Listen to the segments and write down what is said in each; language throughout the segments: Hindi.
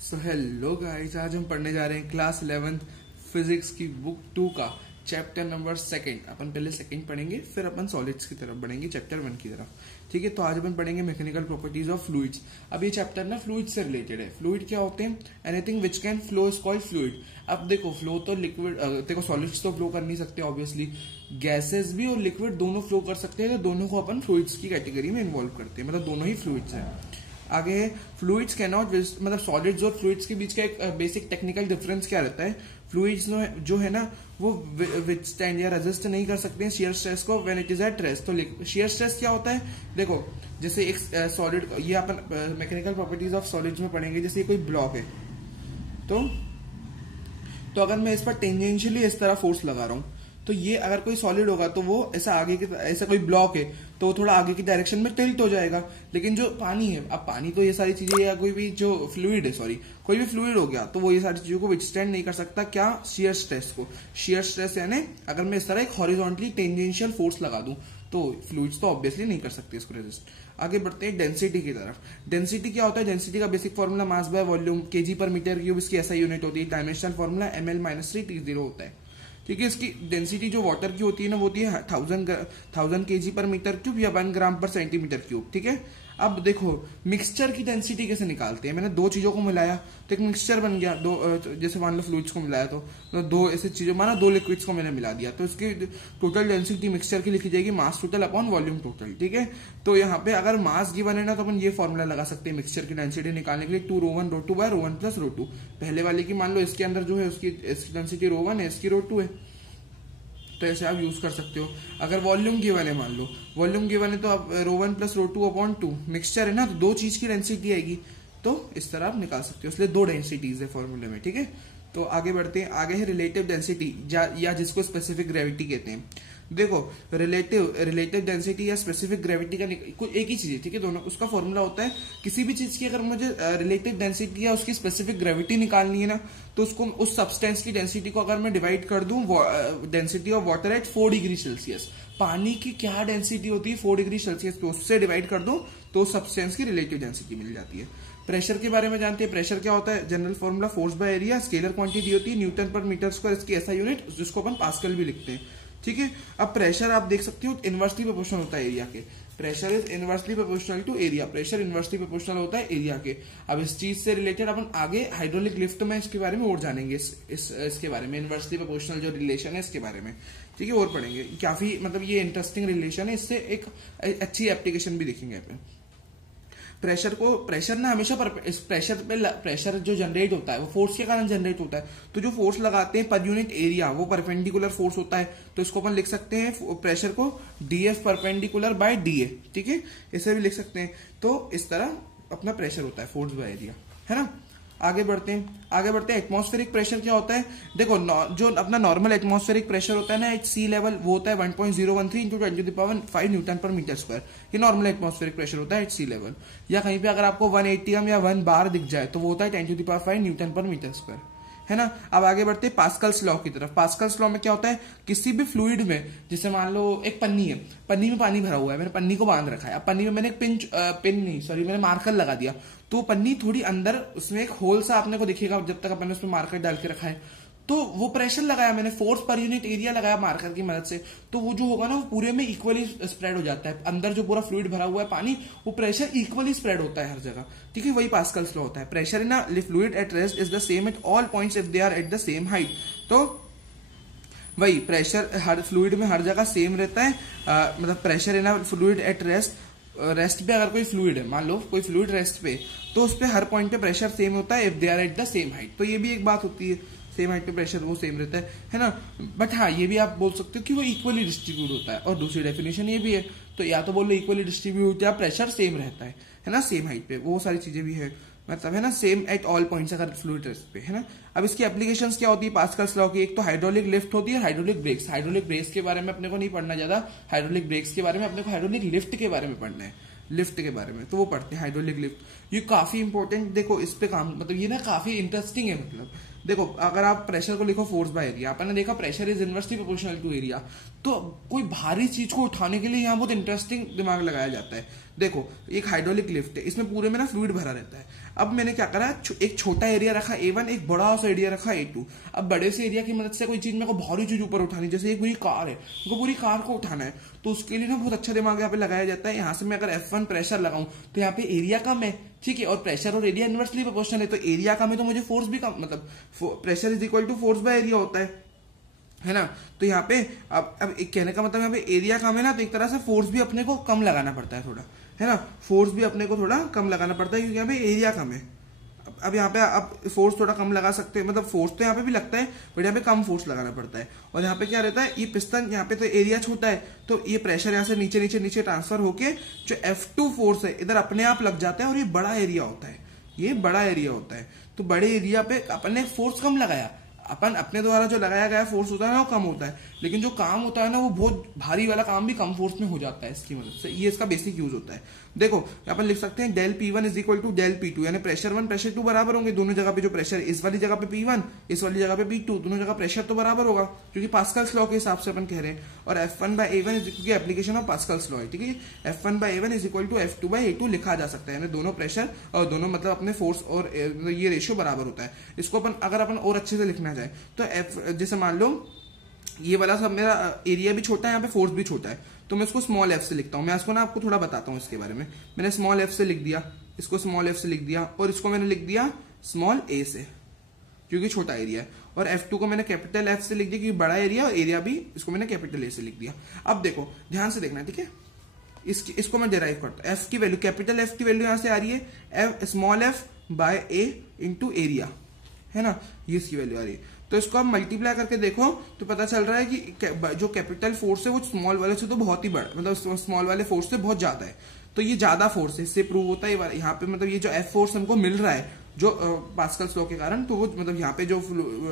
सो हेलो गाइस, आज हम पढ़ने जा रहे हैं क्लास 11th फिजिक्स की बुक 2 का चैप्टर नंबर 2। अपन पहले सेकंड पढ़ेंगे, फिर अपन सॉलिड्स की तरफ बढ़ेंगे चैप्टर 1 की तरफ। ठीक है, तो आज अपन पढ़ेंगे मैकेनिकल प्रॉपर्टीज ऑफ फ्लूइड्स। अब ये चैप्टर ना फ्लूइड से रिलेटेड है। फ्लूइड क्या होते हैं? Anything which can flow is called fluid. अब देखो, फ्लो तो लिक्विड, देखो सॉलिड्स तो फ्लो कर नहीं सकते ऑब्वियसली, गैसेस भी और लिक्विड दोनों फ्लो कर सकते हैं, तो दोनों को अपन फ्लूइड्स की कैटेगरी में इन्वॉल्व करते हैं, मतलब दोनों ही फ्लूइड्स हैं। आगे फ्लूइड्स कैन नॉट, मतलब सॉलिड्स और फ्लूइड्स के बीच का एक बेसिक टेक्निकल डिफरेंस क्या रहता है? फ्लूइड्स जो है ना वो विथस्टैंड या रेजिस्ट नहीं कर सकते हैं शियर स्ट्रेस को when it is at rest. तो शियर स्ट्रेस क्या होता है? देखो, जैसे एक सॉलिड, ये अपन मैकेनिकल प्रॉपर्टीज ऑफ सॉलिड्स में पढ़ेंगे। जैसे कोई ब्लॉक है तो अगर मैं इस पर टेंजेंशियली इस तरह फोर्स लगा रहा हूं, तो ये अगर कोई सॉलिड होगा तो वो ऐसा आगे की, ऐसा कोई ब्लॉक है तो वो थोड़ा आगे की डायरेक्शन में टिल्ट हो जाएगा। लेकिन जो पानी है, अब पानी तो ये सारी चीजें, या कोई भी जो फ्लूइड है, सॉरी कोई भी फ्लूइड हो गया, तो वो ये सारी चीजों को विथस्टैंड नहीं कर सकता। क्या? शियर स्ट्रेस को। शियर स्ट्रेस यानी अगर मैं इस तरह एक हॉरिजॉन्टली टेंजेंशियल फोर्स लगा दूं तो फ्लूइड्स तो ऑब्वियसली नहीं कर सकते इसको रेजिस्ट। आगे बढ़ते हैं डेंसिटी की तरफ। डेंसिटी क्या होता है? डेंसिटी का basic formula mass by volume, KG पर मीटर क्यूब, इसकी ऐसा यूनिट होती है। डायमेंशनल फॉर्मूला ml-3 होता है। ठीक है, इसकी डेंसिटी जो वाटर की होती है ना, वो होती है 1000 केजी पर मीटर क्यूब या 1 ग्राम पर सेंटीमीटर क्यूब। ठीक है, अब देखो मिक्सचर की डेंसिटी कैसे निकालते हैं। मैंने दो चीजों को मिलाया तो एक मिक्सचर बन गया। जैसे मान लो फ्लूइड्स को मिलाया तो दो ऐसे चीजों, माना दो लिक्विड्स को मैंने मिला दिया, तो इसकी टोटल डेंसिटी मिक्सचर की लिखी जाएगी mass total upon volume total. ठीक है, तो यहाँ पे अगर मास गिवन है ना, तो अपन ये फॉर्मूला लगा सकते हैं मिक्सचर की डेंसिटी निकालने के लिए, 2ρ1 ρ2 बाय ρ1 प्लस ρ2। पहले वाले की मान लो इसके अंदर जो है उसकी डेंसिटी ρ1 है, इसकी ρ2 है, तो ऐसे आप यूज कर सकते हो। अगर वॉल्यूम गिवन है, मान लो वॉल्यूम गिवन है, तो आप ρ1 प्लस ρ2 अपॉन 2, मिक्सचर है ना, तो दो चीज की डेंसिटी आएगी, तो इस तरह आप निकाल सकते हो। इसलिए दो डेंसिटीज है फॉर्मूले में। ठीक है, तो आगे बढ़ते हैं। आगे है रिलेटिव डेंसिटी, या जिसको स्पेसिफिक ग्रेविटी कहते हैं। देखो, रिलेटिव डेंसिटी या स्पेसिफिक ग्रेविटी का एक ही चीज है। ठीक है, दोनों, उसका फॉर्मूला होता है किसी भी चीज की अगर मुझे रिलेटिव डेंसिटी या उसकी स्पेसिफिक ग्रेविटी निकालनी है ना, तो उसको उस सब्सटेंस की डेंसिटी को अगर मैं डिवाइड कर दूं density of water at 4 degree Celsius, पानी की क्या डेंसिटी होती है 4 डिग्री सेल्सियस, तो उससे डिवाइड कर दूं तो सब्सटेंस की रिलेटिव डेंसिटी मिल जाती है। प्रेशर के बारे में जानते हैं। प्रेशर क्या होता है? General formula force by area, scalar quantity होती है न्यूटन पर मीटर स्क्वायर, इसकी ऐसा यूनिट जिसको अपन पास्कल भी लिखते हैं। ठीक है, अब प्रेशर आप देख सकते हो इनवर्सली प्रोपोर्शनल होता है एरिया के। Pressure is inversely proportional to area. Pressure inversely proportional होता है एरिया के। अब इस चीज से रिलेटेड अपन आगे हाइड्रोलिक लिफ्ट में इसके बारे में और जानेंगे, इसके बारे में इनवर्सली प्रोपोर्शनल जो रिलेशन है इसके बारे में। ठीक है, और पढ़ेंगे। काफी मतलब ये इंटरेस्टिंग रिलेशन है, इससे एक अच्छी एप्लीकेशन भी देखेंगे अपन। प्रेशर ना हमेशा प्रेशर जो जनरेट होता है वो फोर्स के कारण जनरेट होता है। तो जो फोर्स लगाते हैं पर यूनिट एरिया, वो परपेंडिकुलर फोर्स होता है। तो इसको अपन लिख सकते हैं प्रेशर को डीएफ परपेंडिकुलर बाय डीए। ठीक है, इसे भी लिख सकते हैं। तो इस तरह अपना प्रेशर होता है, फोर्स बाय एरिया, है ना। आगे बढ़ते हैं। एटमॉस्फेरिक प्रेशर क्या होता है? देखो, जो अपना नॉर्मल एटमॉस्फेरिक प्रेशर होता है ना एट सी लेवल, वो होता है 1.013 × 10⁵ न्यूटन पर मीटर स्क्वायर। ये नॉर्मल एटमॉस्फेरिक प्रेशर होता है एट सी लेवल। या कहीं पे अगर आपको 1 ATM या 1 बार दिख जाए तो वो होता है 10⁵ न्यूटन पर मीटर स्क्वायर, है ना। अब आगे बढ़ते हैं पास्कल्स लॉ की तरफ। पास्कल्स लॉ में क्या होता है? किसी भी फ्लूइड में, जैसे मान लो एक पन्नी है, पन्नी में पानी भरा हुआ है, मैंने पन्नी को बांध रखा है। अब पन्नी में मैंने मैंने मार्कर लगा दिया, तो पन्नी थोड़ी अंदर, उसमें एक होल सा आपने को दिखेगा जब तक अपन ने उसमें मार्कर डाल के रखा है। तो वो प्रेशर लगाया मैंने, फोर्स पर यूनिट एरिया लगाया मार्कर की मदद से, तो वो जो होगा ना वो पूरे में इक्वली स्प्रेड हो जाता है। अंदर जो पूरा फ्लूइड भरा हुआ है पानी, वो प्रेशर इक्वली स्प्रेड होता है हर जगह। ठीक है, वही पास्कल्स लॉ होता है। Pressure in a fluid at rest is the same at all points if they are at the same height. तो वही प्रेशर हर फ्लूइड में हर जगह सेम रहता है। मतलब pressure in a fluid at rest पे अगर कोई फ्लूइड है, मान लो कोई फ्लूइड रेस्ट पे, तो उस पे हर पॉइंट पे प्रेशर सेम होता है if they are at the same height. तो ये भी एक बात होती है, सेम हाइट पे प्रेशर वो सेम रहता है ना। बट हाँ, ये भी आप बोल सकते हो कि वो इक्वली डिस्ट्रीब्यूट होता है। और दूसरी डेफिनेशन ये भी है, तो या तो बोल लो इक्वली डिस्ट्रीब्यूट या प्रेशर सेम रहता है ना, सेम हाइट पे। वो सारी चीजें भी है, मतलब है ना, सेम एट ऑल पॉइंट्स अगर फ्लूइड रेस्ट पे, है ना। अब इसकी एप्लीकेशंस क्या होती है पास्कल्स लॉ की? एक तो हाइड्रोलिक लिफ्ट होती है, हाइड्रोलिक ब्रेक्स। हाइड्रोलिक ब्रेक्स के बारे में अपने को नहीं पढ़ना ज्यादा, हाइड्रोलिक ब्रेक्स के बारे में अपने को हाइड्रोलिक लिफ्ट के बारे में पढ़ना है, लिफ्ट के बारे में, तो वो पढ़ते हैं हाइड्रोलिक लिफ्ट। ये काफी इंपॉर्टेंट, देखो इस पे काम, मतलब ये ना काफी इंटरेस्टिंग है। मतलब देखो, अगर आप प्रेशर को लिखो फोर्स बाय एरिया, अपन ने देखा pressure is inversely proportional to area, तो कोई भारी चीज को उठाने के लिए यहाँ बहुत इंटरेस्टिंग दिमाग लगाया जाता है। देखो, एक हाइड्रोलिक लिफ्ट है, इसमें पूरे में ना फ्लूइड भरा रहता है। अब मैंने क्या करा, एक छोटा एरिया रखा A1, एक बड़ा सा एरिया रखा A2। अब बड़े से एरिया की मदद से कोई चीज मेरे को भारी चीज ऊपर उठानी, जैसे एक पूरी कार है, तो पूरी कार को उठाना है, तो उसके लिए ना बहुत अच्छा दिमाग यहाँ पे लगाया जाता है। यहाँ से मैं अगर F1 प्रेशर लगाऊं तो यहाँ पे एरिया कम है, ठीक है, और प्रेशर और एरिया इनवर्सली प्रोपोर्शनल है, तो एरिया कम है तो मुझे फोर्स भी कम, मतलब pressure is equal to force by area होता है ना। तो यहाँ पे अब एक कहने का मतलब यहाँ पे एरिया कम है ना, तो एक तरह से फोर्स भी अपने को कम लगाना पड़ता है थोड़ा, है ना, फोर्स भी अपने को थोड़ा कम लगाना पड़ता है क्योंकि यहाँ पे एरिया कम है। अब यहाँ पे आप फोर्स थोड़ा कम लगा सकते हैं, मतलब फोर्स तो यहाँ पे भी लगता है बट यहाँ पे कम फोर्स लगाना पड़ता है। और यहाँ पे क्या रहता है, ये पिस्टन यहाँ पे तो एरिया छोटा है, तो ये प्रेशर यहाँ से नीचे नीचे नीचे ट्रांसफर होके जो F2 फोर्स है इधर अपने आप लग जाता है, और ये बड़ा एरिया होता है, ये बड़ा एरिया होता है। तो बड़े एरिया पे अपन ने फोर्स कम लगाया, अपन अपने द्वारा जो लगाया गया फोर्स होता है ना वो कम होता है, लेकिन जो काम होता है ना वो बहुत भारी वाला काम भी कम फोर्स में हो जाता है इसकी मदद से। ये इसका बेसिक यूज होता है। देखो अपन लिख सकते हैं del P1 is equal to del P2, यानी प्रेशर 1 प्रेशर 2 बराबर होंगे। दोनों जगह पे जो प्रेशर, इस वाली जगह पे P1, इस वाली जगह पे P2, दोनों जगह प्रेशर तो बराबर होगा क्योंकि पास्कल्स लॉ के हिसाब से अपन कह रहे हैं। और F1/A1 क्योंकि एप्लीकेशन ऑफ पास्कल्स लॉ है, ठीक है। F1/A1 is equal to F2/A2 लिखा जा सकता है, यानी दोनों प्रेशर और दोनों मतलब अपने फोर्स और ये रेशियो बराबर होता है। इसको अपन अगर अपन और अच्छे से लिखना चाहे तो जैसे मान लो ये वाला सब मेरा एरिया भी छोटा है, यहाँ पे फोर्स भी छोटा है, तो मैं इसको स्मॉल f से लिखता हूँ। मैं इसको ना आपको थोड़ा बताता हूँ इसके बारे में। मैंने स्मॉल f से लिख दिया, इसको स्मॉल f से लिख दिया, और इसको मैंने लिख दिया स्मॉल a से क्योंकि छोटा एरिया है, और F2 को मैंने कैपिटल F से लिख दिया क्योंकि बड़ा एरिया, और एरिया भी इसको मैंने कैपिटल A से लिख दिया। अब देखो ध्यान से देखना, ठीक है, इसको मैं डिराइव करता हूँ। F की वैल्यू, कैपिटल F की वैल्यू यहां से आ रही है small f by A into area, है ना, ये इसकी वैल्यू आ रही है। तो इसको आप मल्टीप्लाई करके देखो तो पता चल रहा है कि जो कैपिटल फोर्स है वो स्मॉल वाले से तो बहुत ही बड़ा, मतलब स्मॉल वाले फोर्स से बहुत ज्यादा है, तो ये ज्यादा फोर्स है, इससे प्रूव होता है यहाँ पे। मतलब ये जो F फोर्स हमको मिल रहा है जो पास्कल्स लॉ के कारण, तो वो मतलब यहाँ पे जो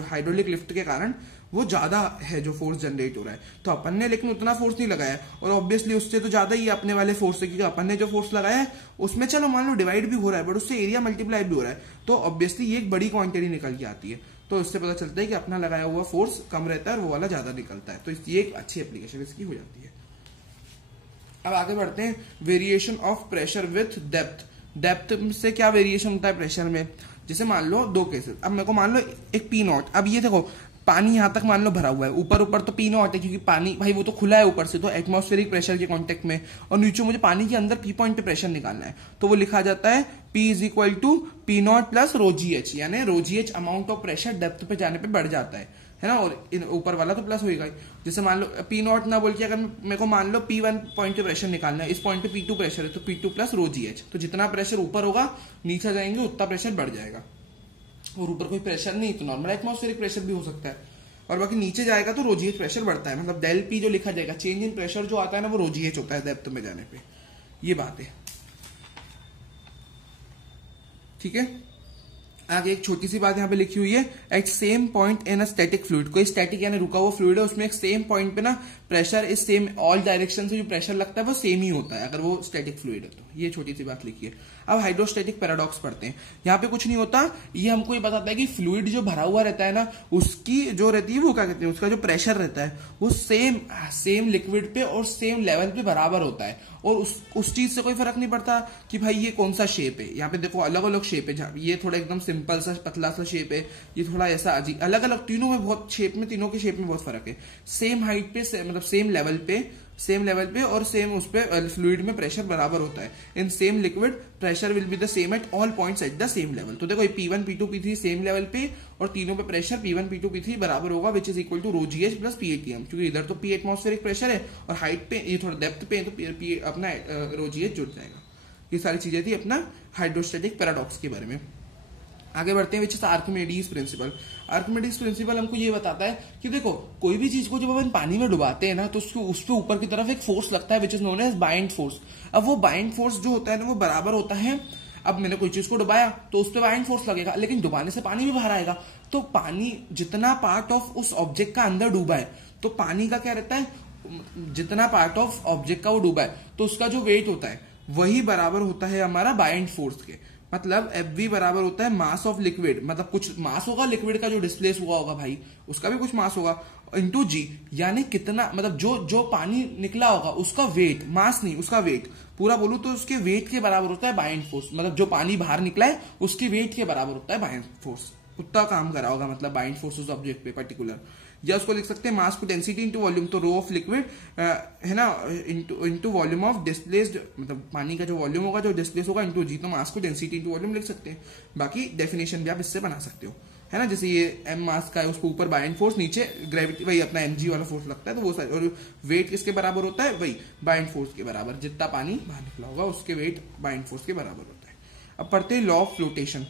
हाइड्रोलिक लिफ्ट के कारण वो ज्यादा है जो फोर्स जनरेट हो रहा है। तो अपन ने लेकिन उतना फोर्स नहीं लगाया, और ऑब्वियसली उससे तो ज्यादा ही अपने वाले फोर्स से, क्योंकि अपन ने जो फोर्स लगाया है उसमें चलो मान लो डिवाइड भी हो रहा है बट उससे एरिया मल्टीप्लाई भी हो रहा है, तो ऑब्वियसली ये एक बड़ी क्वांटिटी निकल के आती है। तो इससे पता चलता है कि अपना लगाया हुआ फोर्स कम रहता है और वो वाला ज्यादा निकलता है। तो ये एक अच्छी एप्लीकेशन इसकी हो जाती है। अब आगे बढ़ते हैं, variation of pressure with depth. Depth से क्या वेरिएशन होता है प्रेशर में, जैसे मान लो दो केसेस। अब मेरे को मान लो एक P0, अब ये देखो पानी यहां तक मान लो भरा हुआ है, ऊपर ऊपर तो P0 है क्योंकि पानी भाई वो तो खुला है ऊपर से, तो एटमॉस्फेरिक प्रेशर के कांटेक्ट में, और नीचे मुझे पानी के अंदर P पॉइंट पे प्रेशर निकालना है, तो वो लिखा जाता है P is equal to P0 plus ρgh, यानी ρgh amount of pressure depth पे जाने पे बढ़ जाता है ना, और ऊपर वाला तो प्लस होगा। जैसे मान लो P0 ना बोल के अगर मेरे को मान लो P1 पॉइंट पे प्रेशर निकालना है, इस पॉइंट पे P2 प्रेशर है, तो P2 प्लस ρgh, तो जितना प्रेशर ऊपर होगा नीचे जाएंगे उतना प्रेशर बढ़ जाएगा, और ऊपर कोई प्रेशर नहीं तो नॉर्मल एटमॉस्फेरिक प्रेशर भी हो सकता है, और बाकी नीचे जाएगा तो ρgh प्रेशर बढ़ता है। मतलब डेल P जो लिखा जाएगा, चेंज इन प्रेशर जो आता है ना वो ρgh होता है डेप्थ में जाने पे, ये बात है, ठीक है। आगे एक छोटी सी बात यहाँ पे लिखी हुई है, at same point in a static fluid, कोई स्टैटिक यानी रुका हुआ फ्लूइड है, उसमें एक सेम पॉइंट पे ना प्रेशर इस सेम ऑल डायरेक्शन से जो प्रेशर लगता है वो सेम ही होता है अगर वो स्टैटिक फ्लूइड है, तो ये छोटी सी बात लिखी है। अब हाइड्रोस्टैटिक पैराडॉक्स पढ़ते हैं। यहाँ पे कुछ नहीं होता, ये हमको ये बताता है कि फ्लूइड जो भरा हुआ रहता है ना उसकी जो रहती है वो क्या कहते हैं, उसका जो प्रेशर रहता है वो सेम लिक्विड पे और सेम लेवल पे बराबर होता है, और उस चीज से कोई फर्क नहीं पड़ता कि भाई ये कौन सा शेप है। यहाँ पे देखो अलग अलग शेप है, ये थोड़ा एकदम सिंपल सा पतला सा शेप है, ये थोड़ा ऐसा अजीब, अलग अलग तीनों में बहुत शेप में, तीनों के शेप में बहुत फर्क है। सेम हाइट पे मतलब सेम लेवल पे और सेम उस पे फ्लूइड में प्रेशर बराबर होता है। In same liquid pressure will be the same at all points at the same level. तो देखो P1 P2 P3 same level पे और तीनों पे प्रेशर P1 P2 P3 बराबर होगा, which is equal to ρgh plus P/atm, क्योंकि इधर तो P एटमॉस्फेरिक प्रेशर है और हाइट पे ये थोड़ा डेप्थ पे तो P अपना ρgh जुड़ जाएगा। ये सारी चीजें थी अपना हाइड्रोस्टैटिक पैराडॉक्स के बारे में। आगे बढ़ते हैं, which is Archimedes principal. Archimedes principal हमको ये बताता है कि देखो कोई भी चीज को जब अपन पानी में डुबाते हैं ना तो उसके ऊपर की तरफ एक फोर्स लगता है which is known as buoyant force. अब वो बाइंड फोर्स जो होता है ना वो बराबर होता है, अब मैंने कोई चीज को डुबाया तो उस पर बाइंड फोर्स लगेगा, लेकिन डुबाने से पानी भी बाहर आएगा, तो पानी जितना पार्ट ऑफ उस ऑब्जेक्ट का अंदर डूबा है तो पानी का क्या रहता है, जितना पार्ट ऑफ ऑब्जेक्ट का वो डूबा है तो उसका जो वेट होता है वही बराबर होता है हमारा बाइंड फोर्स के। मतलब एफ वी बराबर होता है मास ऑफ लिक्विड, मतलब कुछ मास होगा लिक्विड का जो डिस्प्लेस हुआ होगा भाई, उसका भी कुछ मास होगा, इंटू जी, यानी कितना, मतलब जो जो पानी निकला होगा उसका वेट, मास नहीं उसका वेट, पूरा बोलूं तो उसके वेट के बराबर होता है बाइंड फोर्स, मतलब जो पानी बाहर निकला है उसके वेट के बराबर होता है बाइंड फोर्स, उतना काम करा होगा मतलब बाइंड फोर्स उस ऑब्जेक्ट पे पर्टिकुलर। या उसको लिख सकते हैं मास को डेंसिटी इंटू वॉल्यूम, तो रो ऑफ लिक्विड है ना इंटू वॉल्यूम ऑफ डिस्प्लेस्ड, मतलब पानी का जो वॉल्यूम होगा जो डिस्प्लेस होगा इंटू जी, तो मास को डेंसिटी इंटू वॉल्यूम लिख सकते हैं। बाकी डेफिनेशन भी आप इससे बना सकते हो, है ना, जैसे ये एम मास का है उसके ऊपर बाइंड फोर्स, नीचे ग्रेविटी वही अपना एमजी वाला फोर्स लगता है, तो वो सारे, और वेट किसके बराबर होता है, वही बाइंड फोर्स के बराबर, जितना पानी बाहर निकला होगा उसके वेट बाइंड फोर्स के बराबर होता है। अब पढ़ते हैं law of flotation.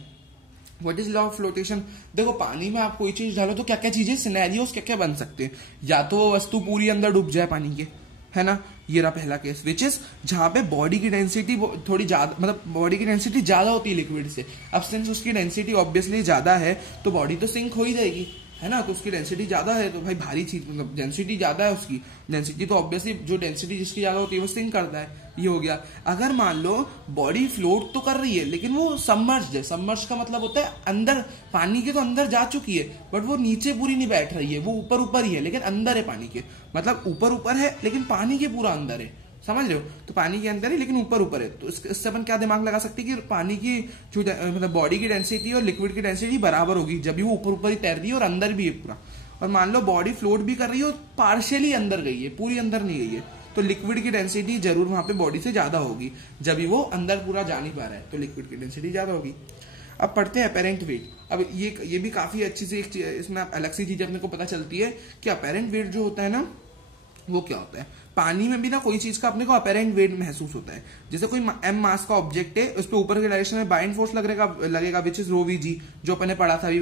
What is law of flotation? देखो पानी में आप कोई चीज डालो तो क्या क्या चीजें, सिनेरियोस क्या क्या बन सकते हैं, या तो वो वस्तु पूरी अंदर डूब जाए पानी के, है ना, ये रहा पहला केस, विच इज जहां पे बॉडी की डेंसिटी थोड़ी ज्यादा, मतलब बॉडी की डेंसिटी ज्यादा होती है लिक्विड से, अब सिंस उसकी डेंसिटी ऑब्वियसली ज्यादा है तो बॉडी तो सिंक हो ही जाएगी, है ना, तो उसकी डेंसिटी ज्यादा है तो भाई भारी चीज, मतलब डेंसिटी ज्यादा है उसकी, डेंसिटी तो ऑब्वियसली जो डेंसिटी जिसकी ज्यादा होती है वो सिंक करता है, ये हो गया। अगर मान लो बॉडी फ्लोट तो कर रही है लेकिन वो सबमर्ज्ड है, सबमर्ज का मतलब होता है अंदर, पानी के तो अंदर जा चुकी है बट वो नीचे पूरी नहीं बैठ रही है, वो ऊपर ऊपर ही है लेकिन अंदर है पानी के, मतलब ऊपर ऊपर है लेकिन पानी के पूरा अंदर है, समझ रहे हो, तो पानी के अंदर है लेकिन ऊपर ऊपर है, तो इससे अपन क्या दिमाग लगा सकते हैं कि पानी की जो मतलब बॉडी की डेंसिटी और लिक्विड की डेंसिटी बराबर होगी जब भी वो ऊपर ऊपर ही तैर रही है और अंदर भी है पूरा। और मान लो बॉडी फ्लोट भी कर रही है और पार्शियली अंदर गई है, पूरी अंदर नहीं गई है, तो लिक्विड की डेंसिटी जरूर वहां पे बॉडी से ज्यादा होगी, जब भी वो अंदर पूरा जा नहीं पा रहा है तो लिक्विड की डेंसिटी ज्यादा होगी। अब पढ़ते हैं अपेरेंट वेट। अब ये भी काफी अच्छी सी एक इसमें अलग सी चीज अपने को पता चलती है कि अपेरेंट वेट जो होता है ना वो क्या होता है। पानी में भी ना कोई चीज का अपने को अपेरेंट वेट महसूस होता है, जैसे कोई एम मास का ऑब्जेक्ट है उस पर ऊपर के डायरेक्शन में बाइंड फोर्स लगेगा विच इज रो वी जी, जो अपने पढ़ा था अभी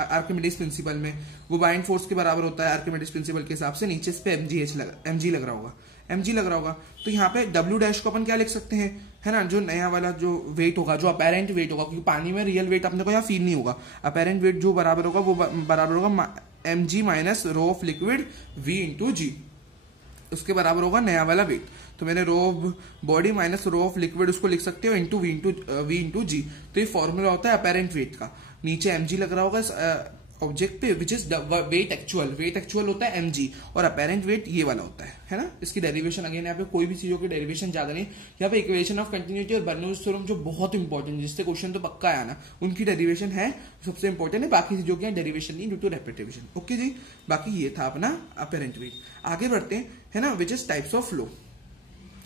आर्किमिडीज प्रिंसिपल में, वो बाइंड फोर्स के बराबर होता है आर्किमिडीज प्रिंसिपल के हिसाब से, नीचे इस पे एमजी लग रहा होगा, तो यहाँ पे डब्ल्यू डैश को अपन क्या लिख सकते हैं, है ना, जो नया वाला जो वेट होगा, जो अपेरेंट वेट होगा, क्योंकि पानी में रियल वेट अपने को यहाँ फील नहीं होगा, अपेरेंट वेट जो बराबर होगा वो बराबर होगा M G minus rho of liquid V into G, उसके बराबर होगा नया वाला वेट, तो मैंने rho of body minus rho of liquid उसको लिख सकते हो इंटू वी इंटू जी, तो ये फॉर्मूला होता है अपेरेंट वेट का, नीचे एमजी लग रहा होगा ऑब्जेक्ट पे विच इज वेट एक्चुअल होता है mg, और अपेरेंट वेट ये वाला होता है ना। इसकी डेरिवेशन अगेन यहाँ पे कोई भी चीजों की डेरिवेशन ज्यादा नहीं, यहाँ पे इक्वेशन ऑफ कंटिन्यूटी और बर्नौलीज थ्योरम जो बहुत इंपॉर्टेंट, जिससे क्वेश्चन तो पक्का आया ना, उनकी डेरिवेशन है सबसे इंपॉर्टेंट है, बाकी चीजों की डेरिवेशन नहीं ड्यू टू रेपिटेशन। ओके जी, बाकी ये था अपना अपेरेंट वेट। आगे बढ़ते हैं, है ना, which is types of flow.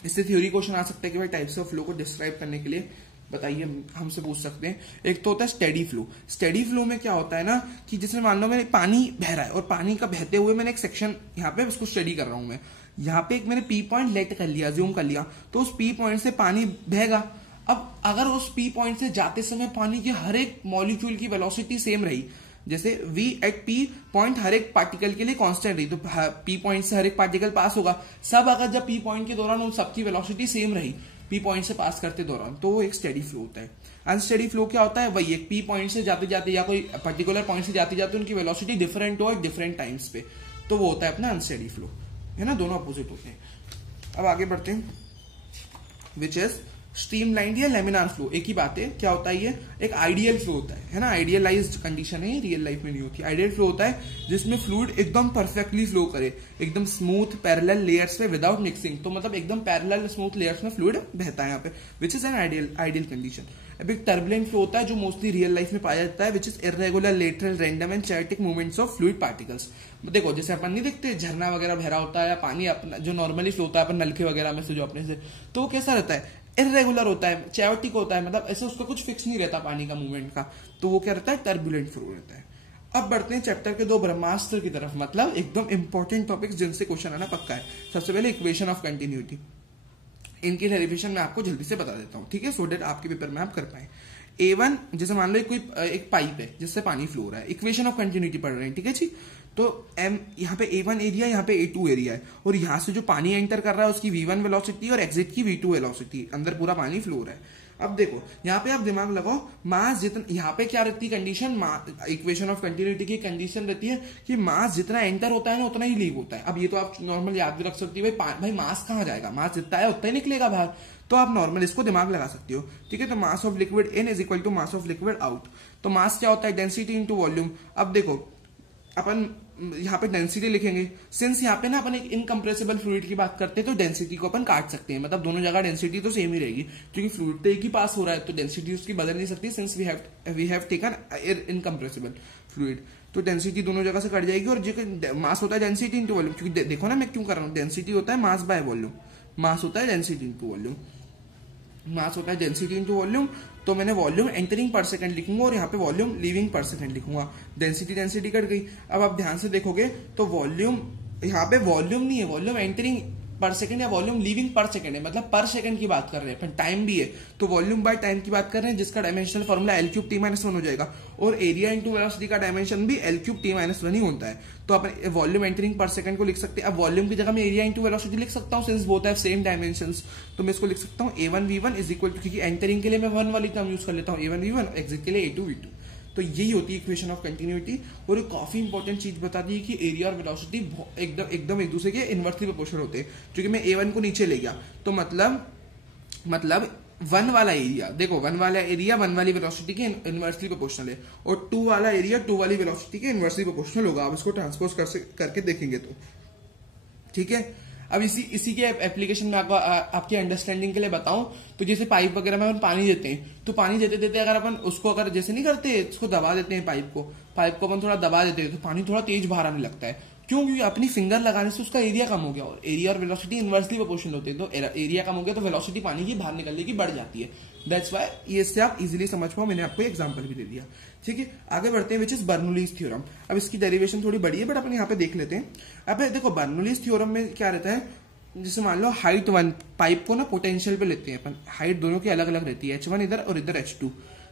इससे थ्योरी क्वेश्चन आ सकता है कि भाई टाइप्स ऑफ फ्लो को डिस्क्राइब करने के लिए बताइए, हमसे पूछ सकते हैं। एक तो होता है स्टेडी फ्लो। स्टेडी फ्लो में क्या होता है ना कि जिसमें मान लो मैं पानी बह रहा है और पानी का बहते हुए मैंने एक सेक्शन यहाँ पे उसको स्टडी कर रहा हूं मैं, यहाँ पे एक मैंने पी पॉइंट लेट कर लिया, ज्यूम कर लिया, तो उस पी पॉइंट से पानी बहेगा। अब अगर उस पी पॉइंट से जाते समय पानी की हर एक मॉलिक्यूल की वेलोसिटी सेम रही, जैसे v एट p पॉइंट हर एक पार्टिकल के लिए कांस्टेंट रही, तो p पॉइंट से हर एक पार्टिकल पास होगा, सब अगर जब p पॉइंट के दौरान उन सबकी वेलोसिटी सेम रही p पॉइंट से पास करते दौरान, तो वो एक स्टेडी फ्लो होता है। अनस्टेडी फ्लो क्या होता है, वही एक p पॉइंट से जाते जाते या कोई पर्टिकुलर पॉइंट से जाते जाते उनकी वेलोसिटी डिफरेंट हो डिफरेंट टाइम्स पे, तो वो होता है अपना अनस्टेडी फ्लो, है ना, दोनों अपोजिट होते हैं। अब आगे बढ़ते हैं, विच इज स्ट्रीमलाइंड या लेमिनार फ्लो। एक ही बात है, क्या होता है ये, एक आइडियल फ्लो होता है ना, आइडियलाइज्ड कंडीशन है, रियल लाइफ में नहीं होती। आइडियल फ्लो होता है जिसमें फ्लूइड एकदम परफेक्टली फ्लो करे, एकदम स्मूथ पैरेलल लेयर्स पे विदाउट मिक्सिंग, तो मतलब एकदम पैरेलल स्मूथ लेयर्स में फ्लूइड बहता है यहाँ पे, which is an ideal condition. अब एक टर्बुलेंट फ्लो होता है जो मोस्टली रियल लाइफ में पाया जाता है, which is irregular lateral random and chaotic movements of fluid particles. देखो जैसे अपन नहीं देखते झरना वगैरह बह रहा होता है या पानी अपना जो नॉर्मली फ्लो होता है अपन नलके वगैरह में से जो अपने से, तो वो कैसा रहता है, इरेगुलर होता है, चैटिक होता है, मतलब ऐसे उसका कुछ फिक्स नहीं रहता पानी का मूवमेंट का, तो वो क्या रहता है, टर्बुलेंट फ्लो रहता है। अब बढ़ते हैं चैप्टर के दो ब्रह्मास्त्र की तरफ, मतलब एकदम इंपॉर्टेंट टॉपिक्स जिनसे क्वेश्चन आना पक्का है। सबसे पहले इक्वेशन ऑफ कंटिन्यूटी, इनकी डेरिवेशन मैं आपको जल्दी से बता देता हूँ, ठीक है, सो डेट आपके पेपर में आप कर पाए। A1 जैसे मान लो कोई एक पाइप है जिससे पानी फ्लो हो रहा है, इक्वेशन ऑफ कंटिन्यूटी पढ़ रहे हैं, ठीक है जी, तो M यहाँ पे A1 एरिया, यहाँ पे A2 एरिया है, और यहाँ से जो पानी एंटर कर रहा है उसकी V1 वेलोसिटी और एग्जिट की V2 वेलोसिटी, अंदर पूरा पानी फ्लो हो रहा है। अब देखो यहाँ पे आप दिमाग लगाओ, मास जितना, यहाँ पे क्या रहती है कंडीशन, इक्वेशन ऑफ कंटिन्यूटी की कंडीशन रहती है कि मास जितना एंटर होता है ना उतना ही लीव होता है। अब ये तो आप नॉर्मल याद भी रख सकती हो, भाई मास कहाँ जाएगा, मास जितना है उतना ही निकलेगा बाहर, तो आप नॉर्मल इसको दिमाग लगा सकती हो, ठीक है। तो mass of liquid in is equal to mass of liquid out. तो मास क्या होता है, डेंसिटी इनटू वॉल्यूम। अब देखो अपन यहाँ पे डेंसिटी लिखेंगे, सिंस यहाँ पे ना अपन एक इनकम्प्रेसिबल फ्लूइड की बात करते हैं तो डेंसिटी को अपन काट सकते हैं, मतलब दोनों जगह डेंसिटी तो सेम ही रहेगी, क्योंकि फ्लूइड तो एक ही पास हो रहा है तो डेंसिटी उसकी बदल नहीं सकती, since we have taken incompressible fluid, तो डेंसिटी दोनों जगह से कट जाएगी। और जो मास होता है डेंसिटी इंटू वॉल्यूम, क्योंकि देखो ना मैं क्यों कर रहा हूँ, डेंसिटी होता है मास बाय वॉल्यूम, मास होता है डेंसिटी इंटू वॉल्यूम, मास होता है डेंसिटी इंटू वॉल्यूम। तो मैंने वॉल्यूम एंटरिंग पर सेकंड लिखूंगा और यहाँ पे वॉल्यूम लीविंग पर सेकंड लिखूंगा, डेंसिटी कट गई। अब आप ध्यान से देखोगे तो वॉल्यूम, यहाँ पे वॉल्यूम नहीं है, वॉल्यूम एंटरिंग पर सेकंड या वॉल्यूम लीविंग पर सेकंड है, मतलब पर सेकंड की बात कर रहे हैं, पर टाइम भी है तो वॉल्यूम बाय टाइम की बात कर रहे हैं, जिसका डायमेंशनल फॉर्मूला L3T-1 हो जाएगा, और एरिया इंटू वेलोसिटी का डायमेंशन भी L3T-1 ही होता है। तो अपन वॉल्यूम एंटरिंग पर सेकंड को लिख सकते हैं। अब वॉल्यूम की जगह मैं एरिया इंटू वेलोसिटी लिख सकता हूँ, since both have same dimensions, तो मैं इसको लिख सकता हूँ A1V1 इज इक्वल टू, क्योंकि एंटरिंग के लिए मैं 1 वाली टर्म यूज कर लेता हूँ A1V1, एग्जिट के लिए A2V2। तो यही होती है इक्वेशन ऑफ कंटिन्यूटी। और एक काफी इंपॉर्टेंट चीज बता दी कि एरिया और वेलोसिटी एकदम एक दूसरे के इनवर्सली प्रोपोर्शनल होते हैं, क्योंकि मैं A1 को नीचे ले गया तो मतलब 1 वाला एरिया, देखो 1 वाला एरिया 1 वाली वेलोसिटी के इनवर्सली प्रोपोर्शनल है, और 2 वाला एरिया 2 वाली वेलोसिटी के इनवर्सली प्रोपोर्शनल होगा। आप इसको ट्रांसपोज करके देखेंगे तो ठीक है। अब इसी के एप्लीकेशन में आपकी अंडरस्टैंडिंग के लिए बताऊं तो जैसे पाइप वगैरह में अपन पानी देते हैं, तो पानी देते अगर अपन उसको अगर जैसे नहीं करते, इसको दबा देते हैं पाइप को अपन थोड़ा दबा देते हैं तो पानी थोड़ा तेज बाहर आने लगता है। क्यों? क्योंकि अपनी फिंगर लगाने से उसका एरिया कम हो गया, और एरिया और वेलोसिटी इनवर्सली प्रोपोर्शनल होते हैं, तो एरिया कम हो गया तो वेलोसिटी पानी की बाहर निकलने की बढ़ जाती है। दैट्स व्हाई ये इससे आप इजीली समझ पाओ, मैंने आपको एग्जांपल भी दे दिया, ठीक है। आगे बढ़ते हैं, विच इज बर्नौलीज थ्योरम। अब इसकी डेरिवेशन थोड़ी बड़ी है बट अपन यहाँ पे देख लेते हैं। अब देखो बर्नौलीज थ्योरम में क्या रहता है, जैसे मान लो हाइट 1, पाइप को ना पोटेंशियल पे लेते हैं अपन, हाइट दोनों की अलग अलग रहती है, H1 इधर और इधर H2,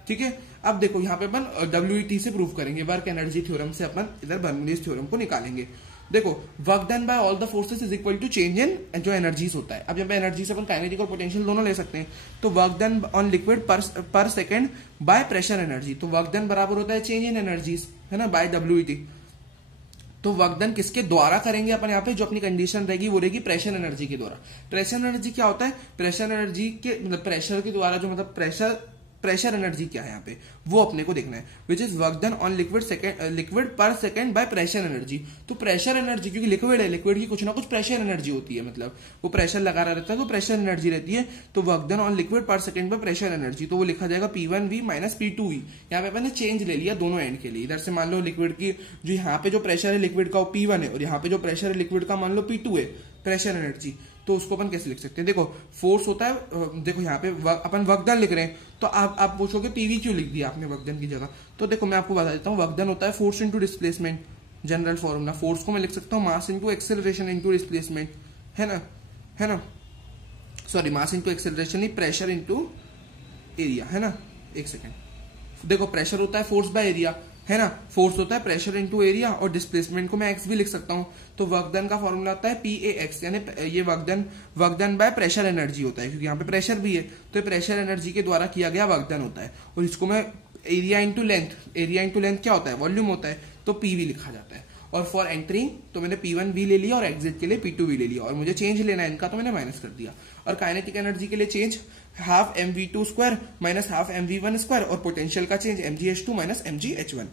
ठीक है। अब देखो यहाँ पे अपन WET से प्रूव करेंगे, वर्क एनर्जी थ्योरम से अपन इधर बर्नौलीज थ्योरम को निकालेंगे। देखो work done by all the forces is equal to change in जो एनर्जीज होता है। अब जब एनर्जी से अपन काइनेटिक और पोटेंशियल दोनों ले सकते हैं, तो वर्क डन ऑन लिक्विड पर सेकंड बाय प्रेशर एनर्जी, तो वर्क डन बराबर होता है चेंज इन एनर्जीज, है ना, बाय WET। तो वर्क डन किसके द्वारा करेंगे अपन यहाँ पे, जो अपनी कंडीशन रहेगी वो रहेगी प्रेशर एनर्जी के द्वारा। प्रेशर एनर्जी क्या होता है, प्रेशर एनर्जी के मतलब प्रेशर के द्वारा जो मतलब प्रेशर एनर्जी क्या है यहाँ पे वो अपने को देखना है, which is work done on liquid पर सेकंड बाय प्रेशर एनर्जी। तो प्रेशर एनर्जी, क्योंकि लिक्विड है, लिक्विड की कुछ ना कुछ प्रेशर एनर्जी होती है, मतलब वो प्रेशर लगा रहता है तो प्रेशर एनर्जी रहती है। तो वर्क डन ऑन लिक्विड पर सेकंड बाय प्रेशर एनर्जी, तो वो लिखा जाएगा P1V माइनस P2V। यहाँ पे मैंने चेंज ले लिया दोनों एंड के लिए। इधर से मान लो लिक्विड की जो यहाँ पे जो प्रेशर है लिक्विड का वो P1 है, और यहाँ पे जो प्रेशर है लिक्विड का मान लो P2 है प्रेशर एनर्जी। तो उसको अपन कैसे लिख सकते हैं, देखो फोर्स होता है, देखो यहाँ पे अपन वर्क डन लिख रहे हैं, तो आप पूछोगे PV क्यों लिख दिया आपने वर्क डन की जगह। तो देखो मैं आपको बता देता हूँ, वर्क डन होता है force into displacement, general formula. Force को मैं लिख सकता हूँ mass into acceleration into displacement, है ना, सॉरी मास इंटू एक्सेलरेशन ही, प्रेशर इंटू एरिया, है ना। एक सेकेंड, देखो प्रेशर होता है फोर्स बाय एरिया, है ना, फोर्स होता है प्रेशर इंटू एरिया, और डिस्प्लेसमेंट को मैं x भी लिख सकता हूँ। तो वर्क डन का फॉर्मूला आता है PAX, यानी ये work done by pressure energy होता है, क्योंकि यहाँ पे प्रेशर भी है तो प्रेशर एनर्जी के द्वारा किया गया वर्क डन होता है। और इसको मैं एरिया इंटू लेंथ क्या होता है, वॉल्यूम होता है, तो PV लिखा जाता है। और फॉर एंट्रिंग तो मैंने P1V ले लिया और एग्जिट के लिए P2V ले लिया, और मुझे चेंज लेना है इनका तो मैंने माइनस कर दिया। और काइनेटिक एनर्जी के लिए change half mv2 minus half mv1, और पोटेंशियल का चेंज mgh2 माइनस mgh1।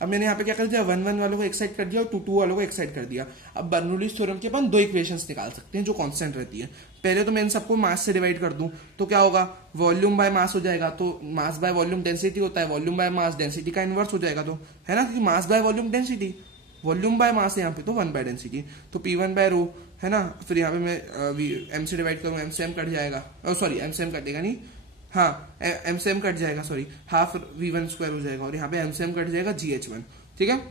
अब मैंने यहाँ पे क्या कर दिया, 1 वालों को एक साइड कर दिया और 2 वालों को एक साइड कर दिया। अब बर्नौलीज थ्योरम के अपन 2 इक्वेशंस निकाल सकते हैं जो कांस्टेंट रहती है। पहले तो मैं इन सबको मास से डिवाइड कर दूं तो क्या होगा, वॉल्यूम बाय मास हो जाएगा, तो मास बाय वॉल्यूम डेंसिटी होता है, वॉल्यूम बाय मास डेंसिटी का इनवर्स हो जाएगा, तो है ना, क्योंकि mass by volume density, volume by mass है यहाँ पे तो 1 बाय डेंसिटी, तो P1 बाय रो, है ना। फिर यहाँ पे मैं m से डिवाइड करूँ, m से m कट जाएगा, सॉरी m से m कटेगा नहीं, हाँ m से m कट जाएगा, सॉरी हाफ V1 हो जाएगा, और यहाँ पे m से m कट जाएगा GH1, ठीक है।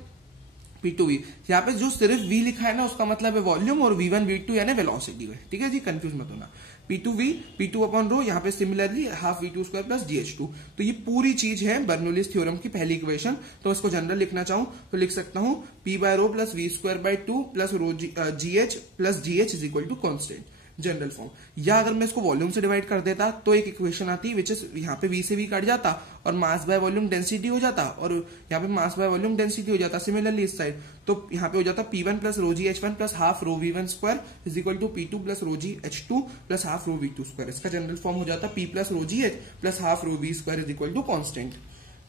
P2V, यहाँ पे जो सिर्फ V लिखा है ना उसका मतलब है वॉल्यूम, और V1 V2 यानी वेलोसिटी है, ठीक है जी, कंफ्यूज मत होना। P2V P2 अपॉन रो, यहाँ पे similarly half V2 square plus GH2। तो ये पूरी चीज है बर्नौलीज थ्योरम की पहली इक्वेशन। तो इसको जनरल लिखना चाहूं तो लिख सकता हूं P by rho plus V square by 2 plus rho GH plus GH is equal to constant. General form. या अगर मैं इसको वॉल्यूम से डिवाइड कर देता तो एक इक्वेशन आती विच इज यहाँ पे v से v कट जाता और मास बाय वॉल्यूम डेंसिटी हो जाता, और यहाँ पे मास बाय वॉल्यूम डेंसिटी हो जाता सिमिलरली इस साइड। तो यहाँ पे हो जाता P1 plus rho G H1 plus half rho V1 square is equal to P2 plus rho G H2 plus half rho V2 square. इसका जनरल फॉर्म हो जाता P plus rho G H plus half rho V square is equal to constant.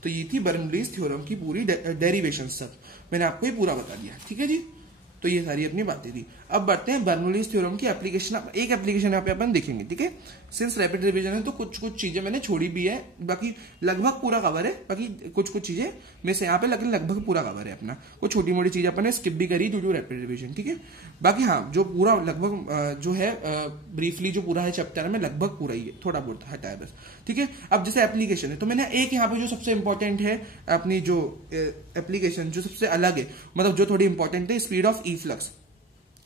तो ये थी बर्नौलीज थ्योरम की पूरी डेरिवेशन सब, मैंने आपको ये पूरा बता दिया, ठीक है जी। तो ये सारी अपनी बातें थी। अब बढ़ते हैं बर्नौलीज थ्योरम की एप्लीकेशन। एक एप्लीकेशन यहाँ पे अपन देखेंगे, ठीक है। सिंस रैपिड रिवीजन है तो कुछ कुछ चीजें मैंने छोड़ी भी है, बाकी लगभग पूरा कवर है, बाकी कुछ कुछ चीजें में से यहाँ पे लेकिन लगभग पूरा कवर है अपना। कुछ छोटी मोटी चीजें अपन ने स्किप भी करी ड्यू टू रैपिड रिवीजन, ठीक है। बाकी हाँ, जो पूरा लगभग जो है ब्रीफली जो पूरा है चैप्टर में लगभग पूरा ही है, थोड़ा बहुत हटा है बस, ठीक है। अब जैसे एप्लीकेशन है तो मैंने एक यहाँ पे जो सबसे इंपॉर्टेंट है अपनी जो एप्लीकेशन जो सबसे अलग है, मतलब जो थोड़ी इंपॉर्टेंट है, स्पीड ऑफ ई फ्लक्स।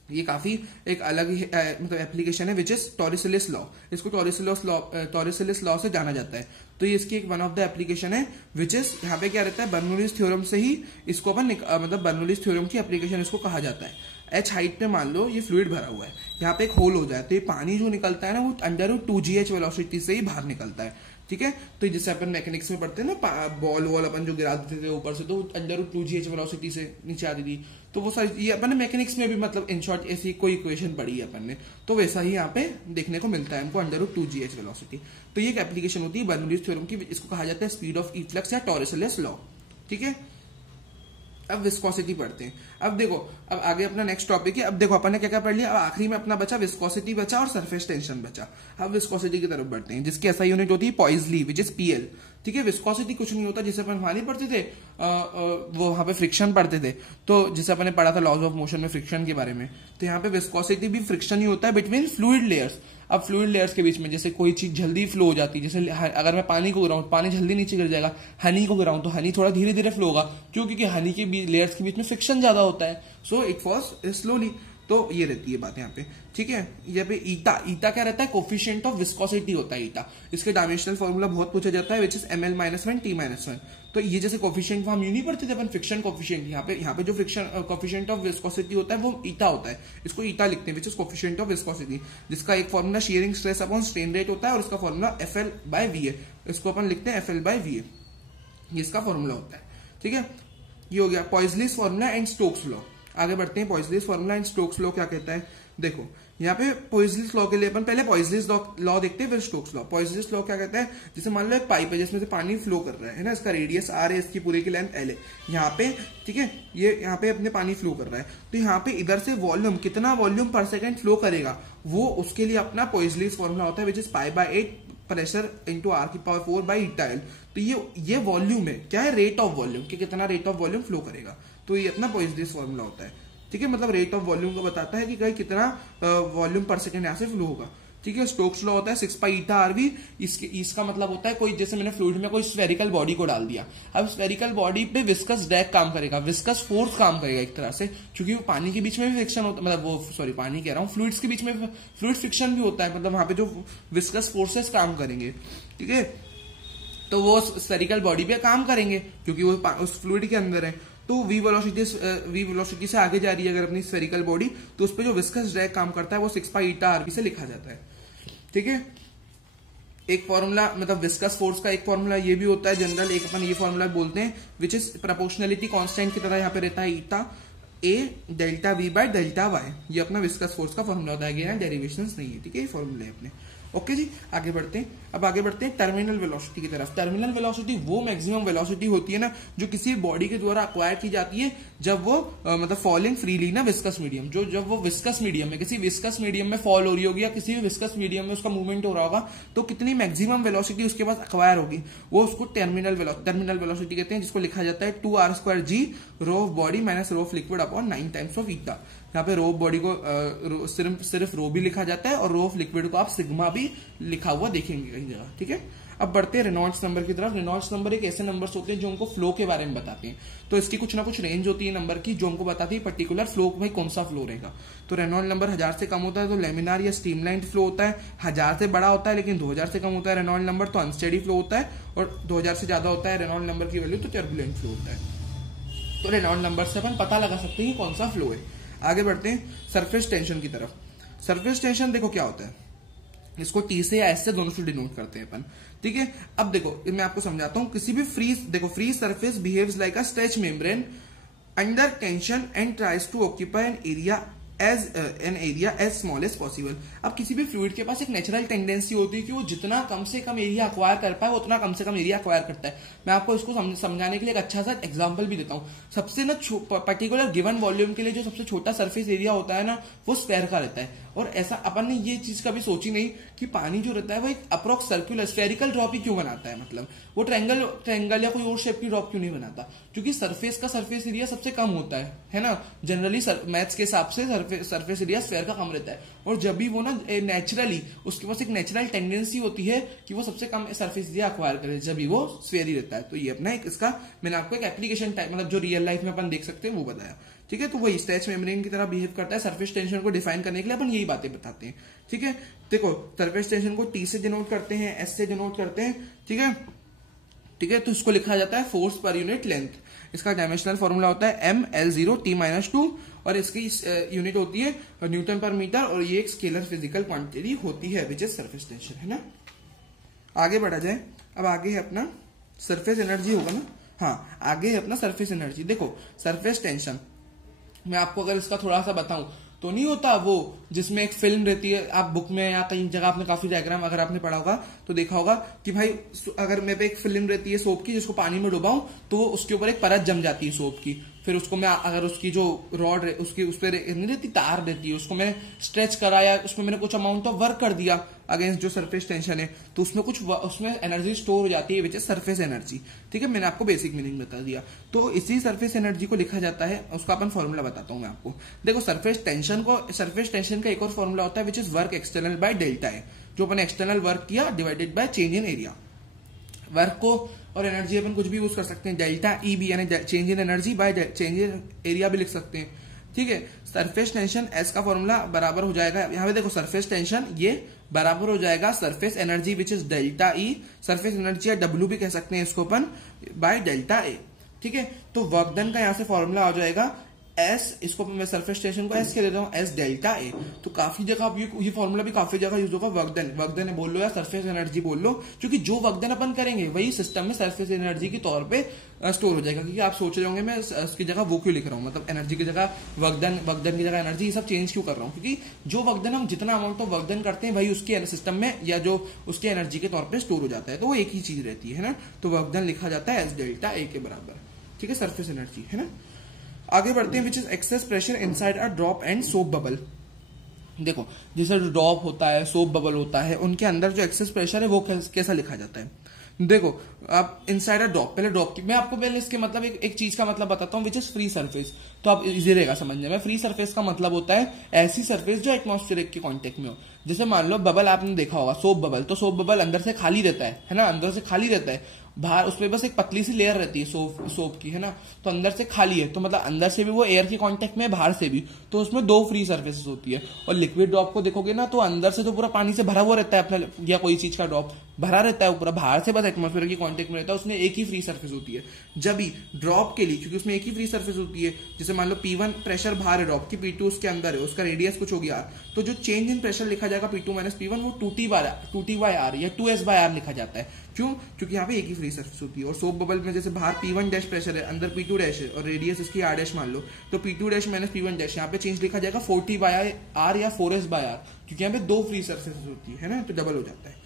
ये काफी एक अलग मतलब एप्लीकेशन है विच इज टॉरिसिलिस लॉ। इसको टॉरिसिलिस लॉ से जाना जाता है। तो ये इसकी एक वन ऑफ द एप्लीकेशन है विच इज यहाँ पे क्या रहता है, बर्नौलीज थ्योरम से ही इसको अपन मतलब बर्नौलीज थ्योरम की एप्लीकेशन इसको कहा जाता है। h हाइट पे मान लो ये फ्लूइड भरा हुआ है, यहाँ पे एक होल हो जाए तो ये पानी जो निकलता है ना वो अंडर 2gh वेलोसिटी से ही बाहर निकलता है, ठीक है। तो जैसे अपन मैकेनिक्स में पढ़ते हैं ना, बॉल वॉल अपन जो गिरा देते थे ऊपर से तो अंडर 2gh वेलोसिटी से नीचे आती थी, तो वो सारी ये अपन ने मैकेनिक्स में भी मतलब इन शॉर्ट ऐसी कोई इक्वेशन पढ़ी है अपन ने, तो वैसा ही यहाँ पे देखने को मिलता है हमको अंडर 2gh वेलोसिटी। तो ये एक एप्लीकेशन होती है बर्नौलीज थ्योरम की, इसको कहा जाता है स्पीड ऑफ ई फ्लक्स या टॉरिसिलिस लॉ, ठीक है। अब विस्कोसिटी पढ़ते हैं। अब देखो, अब आगे अपना नेक्स्ट टॉपिक है। अब देखो अपन ने क्या क्या पढ़ लिया, अब आखिरी में अपना बचा विस्कोसिटी बचा और सरफेस टेंशन बचा। अब विस्कोसिटी की तरफ बढ़ते हैं, जिसकी ऐसा यूनिट होती है पॉइजली विच इज PL, ठीक है। विस्कोसिटी कुछ नहीं होता, जिसे अपन वहां नहीं पढ़ते थे वो वहां पे फ्रिक्शन पढ़ते थे, तो जिसे अपन ने पढ़ा था लॉज ऑफ मोशन में फ्रिक्शन के बारे में, तो यहाँ पे विस्कोसिटी भी फ्रिक्शन ही होता है बिटवीन फ्लूइड लेयर्स। अब फ्लूइड लेयर्स के बीच में जैसे कोई चीज जल्दी फ्लो हो जाती है, जैसे अगर मैं पानी को गिराऊं पानी जल्दी नीचे गिर जाएगा, हनी को गिराऊं तो हनी थोड़ा धीरे धीरे फ्लो होगा, क्यों, क्योंकि हनी के लेयर्स के बीच में फ्रिक्शन ज्यादा होता है, सो इट फॉल्स स्लोली। तो ये रहती है बात यहाँ पे, ठीक है। यहाँ पे ईटा क्या रहता है, कोफिशिएंट ऑफ विस्कोसिटी होता है ईटा। इसके डायमेंशनल फॉर्मूला बहुत पूछा जाता है विच इज ml-1 t-1। तो ये जैसे कोफिशिएंट हम यू नहीं पढ़ते थे अपन, फ्रिक्शन कोफिशिएंट, यहाँ पे जो फ्रिक्शन कोफिशिएंट ऑफ विस्कोसिटी होता है वो ईटा होता है, इसको ईटा लिखते हैं which is coefficient of viscosity, जिसका एक formula shearing stress upon strain rate होता है और उसका फॉर्मूला FL/VA, इसको अपन लिखते हैं FL/VA, ये इसका फॉर्मूला होता है, ठीक है। ये हो गया पॉइजलीज फॉर्मूला एंड स्टोक्स लॉ। आगे बढ़ते हैं, पॉइजलीज फॉर्मूला एंड स्टोक्स लॉ क्या कहता है। देखो यहाँ पे पॉइजलीज लॉ के लिए अपन पहले पॉइजलीज लॉ देखते हैं फिर स्टोक्स लॉ। पॉइजलीज लॉ क्या कहता है, जैसे मान लो एक पाइप है जिसमें से पानी फ्लो कर रहा है ना, इसका रेडियस R है, इसकी पूरी की लेंथ L है, यहाँ पे, ठीक है, ये यहाँ पे अपने पानी फ्लो कर रहा है, तो यहाँ पे इधर से वॉल्यूम कितना वॉल्यूम पर सेकेंड फ्लो करेगा वो उसके लिए अपना पॉइजलीज फॉर्मूला होता है which is π/8 pressure into R⁴/ηL। तो ये वॉल्यूम है, क्या है, रेट ऑफ वॉल्यूम, कि कितना रेट ऑफ वॉल्यूम फ्लो करेगा, तो ये अपना पॉइजलीज फॉर्मूला होता है, ठीक है। मतलब रेट ऑफ वॉल्यूम को बताता है कि कहीं कितना वॉल्यूम पर सेकंड यहाँ से फ्लो होगा, ठीक है। स्टोक्स लॉ होता है 6π∗RV। इसका मतलब होता है कोई, जैसे मैंने फ्लूइड में कोई स्फेरिकल बॉडी को डाल दिया, अब स्फेरिकल बॉडी पे विस्कस ड्रैग काम करेगा, विस्कस फोर्स काम करेगा एक तरह से, क्योंकि वो पानी के बीच में भी फ्रिक्शन होता है, मतलब वो सॉरी पानी कह रहा हूँ, फ्लूइड्स के बीच में फ्लूइड फ्रिक्शन भी होता है, मतलब वहां पे जो विस्कस फोर्सेस काम करेंगे, ठीक है। तो वो स्फेरिकल बॉडी पे काम करेंगे क्योंकि वो उस फ्लूइड के अंदर है, तो v वेलोसिटी से आगे जा रही है अगर अपनी स्फेरिकल बॉडी, तो उस पर जो विस्कस ड्रैग काम करता है वो 6π∗RV से लिखा जाता है, ठीक है। एक फॉर्मूला मतलब विस्कस फोर्स का एक फॉर्मूला ये भी होता है जनरल, एक अपन ये फॉर्मूला बोलते हैं विच इज प्रोपोर्शनलिटी कांस्टेंट की तरह यहाँ पे रहता है ईटा A∆V/∆y, ये अपना विस्कस फोर्स का फॉर्मूला होता है, यहाँ डेरिवेशंस नहीं है, ठीक है, ये फॉर्मूले अपने। ओके जी, आगे बढ़ते हैं। अब आगे बढ़ते हैं टर्मिनल वेलोसिटी की तरफ। टर्मिनल वेलोसिटी वो मैक्सिमम वेलोसिटी होती है ना जो किसी बॉडी के द्वारा अक्वायर की जाती है जब वो मतलब फॉलिंग फ्रीली ना विस्कस मीडियम, जो जब वो विस्कस मीडियम में, किसी विस्कस मीडियम में फॉल हो रही होगी या किसी भी विस्कस मीडियम में उसका मूवमेंट हो रहा होगा, तो कितनी मैक्सिमम वेलोसिटी उसके पास अक्वायर होगी वो उसको टर्मिनल वेलोसिटी कहते हैं, जिसको लिखा जाता है 2r²g rho of body minus rho of liquid upon 9 times of eta. यहाँ पे रो ऑफ बॉडी को सिर्फ रो भी लिखा जाता है और रो ऑफ लिक्विड को आप सिग्मा भी लिखा हुआ देखेंगे कहीं जगह, ठीक है। अब बढ़ते हैं रेनॉल्ड्स नंबर की तरफ। रेनॉल्ड्स नंबर एक ऐसे नंबर्स होते हैं जो हमको फ्लो के बारे में बताते हैं, तो इसकी कुछ ना कुछ रेंज होती है नंबर की जो हमको बताती है पर्टिकुलर फ्लो, भाई कौन सा फ्लो रहेगा। तो रेनॉल्ड नंबर 1000 से कम होता है तो लेमिनार या स्ट्रीमलाइन फ्लो होता है, 1000 से बड़ा होता है लेकिन 2000 से कम होता है रेनॉल्ड नंबर तो अनस्टेडी फ्लो होता है, और 2000 से ज्यादा होता है रेनॉल्ड नंबर की वैल्यू तो टर्बुलेंट फ्लो होता है। तो रेनॉल्ड नंबर से अपन पता लगा सकते हैं कौन सा फ्लो है। आगे बढ़ते हैं सरफेस टेंशन की तरफ। सरफेस टेंशन देखो क्या होता है, इसको टी से या एस से दोनों से डिनोट करते हैं अपन, ठीक है। अब देखो मैं आपको समझाता हूं, किसी भी free surface behaves like a stretch membrane under tension and tries to occupy an area as small as possible. अब किसी भी फ्लूइड के पास एक नेचुरल टेंडेंसी होती है कि वो जितना कम से कम एरिया अक्वायर कर पाए वो उतना कम से कम एरिया अक्वायर करता है। मैं आपको इसको समझाने के लिए एक अच्छा सा एग्जांपल भी देता हूँ। सबसे ना पर्टिकुलर गिवन वॉल्यूम के लिए जो सबसे छोटा सरफेस एरिया होता है ना, वो स्फेयर का रहता है। और ऐसा अपन ने ये चीज कभी सोची नहीं कि पानी जो रहता है वो एक अप्रोक्स सर्कुलर स्फेरिकल ड्रॉप ही क्यों बनाता है, मतलब वो ट्रायंगल या कोई और शेप की ड्रॉप क्यों नहीं बनाता, क्योंकि सरफेस एरिया सबसे कम होता है ना। जनरली मैथ्स के हिसाब से सरफेस एरिया स्फेयर का कम रहता है, और जब भी वो ना नेचुरली उसके पास एक नेचुरल टेंडेंसी होती है कि वो सबसे कम सरफेस एरिया अक्वायर करे, जब भी वो स्फेयर ही रहता है। तो ये अपना एक इसका मैंने आपको एक एप्लीकेशन टाइप, मतलब जो रियल लाइफ में अपन देख सकते हैं वो बताया, ठीक है। तो वही स्ट्रेच मेम्ब्रेन की तरह बिहेव करता है। सरफेस टेंशन को डिफाइन करने के लिए अपन यही बातें बताते हैं, ठीक है। देखो सरफेस टेंशन को टी से डिनोट करते हैं, एस से डिनोट करते हैं, ठीक है, ठीक है। तो इसको लिखा जाता है फोर्स पर यूनिट लेंथ। इसका डायमेंशनल फॉर्मूला होता है mL0T-2 और इसकी यूनिट होती है न्यूटन पर मीटर, और ये एक स्केलर फिजिकल क्वांटिटी होती है विच इज सरफेस टेंशन, है ना। आगे बढ़ा जाए, अब आगे है अपना सरफेस एनर्जी होगा ना, हाँ आगे है अपना सरफेस एनर्जी। देखो सरफेस टेंशन मैं आपको अगर इसका थोड़ा सा बताऊं तो नहीं होता वो जिसमें एक फिल्म रहती है, आप बुक में या कहीं जगह आपने काफी डायग्राम अगर आपने पढ़ा होगा तो देखा होगा कि भाई अगर मेरे पे एक फिल्म रहती है सोप की, जिसको पानी में डुबाऊं तो उसके ऊपर एक परत जम जाती है सोप की, फिर उसको मैं अगर उसकी जो रॉड उसकी उस पर नहीं रहती तार रहती है, उसको मैं स्ट्रेच करा या उसमें मैंने कुछ अमाउंट ऑफ वर्क कर दिया अगेंस्ट जो सरफेस टेंशन है, तो उसमें एनर्जी स्टोर हो जाती है विच इज सरफेस एनर्जी, ठीक है। मैंने आपको बेसिक मीनिंग बता दिया। तो इसी सरफेस एनर्जी को लिखा जाता है, उसका अपन फॉर्मूला बताता हूं मैं आपको। देखो सरफेस टेंशन का एक और फॉर्मूला होता है which is work external by delta है, जो अपन एक्सटर्नल वर्क किया divided by change in area. Work को और एनर्जी अपन कुछ भी यूज कर सकते हैं, डेल्टा ई भी यानी change in energy by change in area भी लिख सकते हैं, ठीक है। सरफेस टेंशन एस का फॉर्मूला बराबर हो जाएगा, यहाँ पे देखो सरफेस टेंशन ये बराबर हो जाएगा surface energy which is delta E, surface energy या डब्ल्यू भी कह सकते हैं इसको अपन, बाय डेल्टा ए, ठीक है। तो वर्क डन का यहाँ से फॉर्मूला आ जाएगा एस, इसको मैं सरफेस टेंशन को एस कह देता हूँ, एस डेल्टा ए। तो काफी जगह ये फॉर्मूला भी काफी जगह यूज होगा, वर्क डन बोल लो या सरफेस एनर्जी बोल लो, क्योंकि जो वर्क डन अपन करेंगे वही सिस्टम में सरफेस एनर्जी के तौर पे स्टोर हो जाएगा। क्योंकि आप सोच रहे होंगे मैं उसकी जगह वो क्यों लिख रहा हूँ, मतलब एनर्जी की जगह वर्क डन की जगह एनर्जी, ये सब चेंज क्यों कर रहा हूँ, क्योंकि जो वर्क डन हम जितना अमाउंट ऑफ वर्क डन करते हैं वही उसके सिस्टम में या जो उसके एनर्जी के तौर पर स्टोर हो जाता है, तो वो एक ही चीज रहती है ना। तो वर्क डन लिखा जाता है एस डेल्टा ए के बराबर, ठीक है, सरफेस एनर्जी, है ना। आगे बढ़ते हैं which is excess pressure inside a drop and soap bubble. देखो जैसे जो ड्रॉप होता है, सोप बबल होता है, उनके अंदर जो एक्सेस प्रेशर है वो कैसा लिखा जाता है। देखो आप इनसाइड अ ड्रॉप, पहले ड्रॉप की मैं आपको पहले इसके मतलब एक चीज का मतलब बताता हूँ विच इज फ्री सरफेस, तो आप इजी रहेगा समझने में। फ्री सरफेस का मतलब होता है ऐसी सरफेस जो एटमॉस्फेरिक के कांटेक्ट में हो। जैसे मान लो बबल आपने देखा होगा, सोप बबल, तो सोप बबल अंदर से खाली रहता है ना, अंदर से खाली रहता है, बाहर उसमें बस एक पतली सी लेयर रहती है सोप की, है ना। तो अंदर से खाली है, तो मतलब अंदर से भी वो एयर के कांटेक्ट में है, बाहर से भी, तो उसमें दो फ्री सरफेसेस होती है। और लिक्विड ड्रॉप को देखोगे ना, तो अंदर से तो पूरा पानी से भरा हुआ रहता है अपना, या कोई चीज का ड्रॉप भरा रहता है पूरा, बाहर से बस एटमॉस्फेयर के कांटेक्ट में रहता है, उसमें एक ही फ्री सरफेस होती है। जब भी ड्रॉप के लिए, क्योंकि उसमें एक ही फ्री सरफेस होती है, जैसे मान लो P1 प्रेशर बाहर है ड्रॉप की, P2 उसके अंदर है, उसका रेडियस कुछ हो गया, तो जो चेंज इन प्रेशर लिखा जाएगा P2 माइनस P1 वो 2T/R या 2S/R लिखा जाता है। क्यों? क्योंकि यहाँ पे एक ही फ्री सरफेस होती है। और सोप बबल में जैसे बाहर P1 डैश प्रेशर है, अंदर P2 डैश है, और रेडियस इसकी R डैश मान लो, तो P2 dash minus P1 dash, यहाँ पे चेंज लिखा जाएगा 4T/R या 4S/R, क्योंकि यहाँ पे दो फ्री सरफेसेस होती है ना, तो डबल हो जाता है।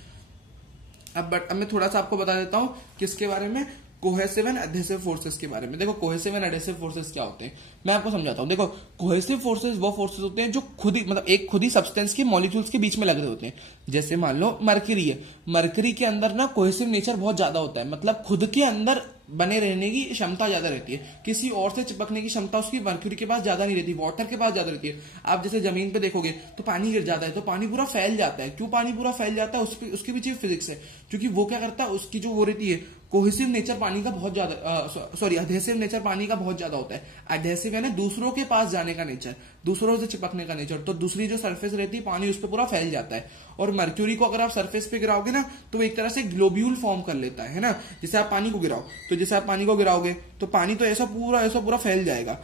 अब मैं थोड़ा सा आपको बता देता हूँ किसके बारे में, कोहेसिव एंड एडहेसिव फोर्सेस के बारे में। देखो कोहेसिव एंड एडहेसिव फोर्सेस क्या होते हैं मैं आपको समझाता हूँ। देखो कोहेसिव फोर्सेस वो फोर्सेस होते हैं जो खुद ही मतलब एक खुद ही सब्सटेंस के मॉलिक्यूल्स के बीच में लग रहे होते हैं। जैसे मान लो मरकरी है, मरकरी के अंदर ना कोहेसिव नेचर बहुत ज्यादा होता है, मतलब खुद के अंदर बने रहने की क्षमता ज्यादा रहती है, किसी और से चिपकने की क्षमता उसकी मर्क्यूरी के पास ज्यादा नहीं रहती, वाटर के पास ज्यादा रहती है। आप जैसे जमीन पे देखोगे तो पानी गिर जाता है, तो पानी पूरा फैल जाता है। क्यों पानी पूरा फैल जाता है? उसके पीछे फिजिक्स है, क्योंकि वो क्या करता है, उसकी जो वो रहती है कोहेसिव नेचर पानी का बहुत ज्यादा, सॉरी अधेसिव नेचर पानी का बहुत ज्यादा होता है। अधेसिव यानी दूसरों के पास जाने का नेचर, दूसरों से चिपकने का नेचर, तो दूसरी जो सरफेस रहती है पानी उस पर पूरा फैल जाता है। और मर्क्यूरी को अगर आप सरफेस पे गिराओगे ना तो वो एक तरह से ग्लोब्यूल फॉर्म कर लेता है ना। जैसे आप पानी को गिराओ, तो जैसे आप पानी को गिराओगे तो पानी तो ऐसा पूरा फैल जाएगा,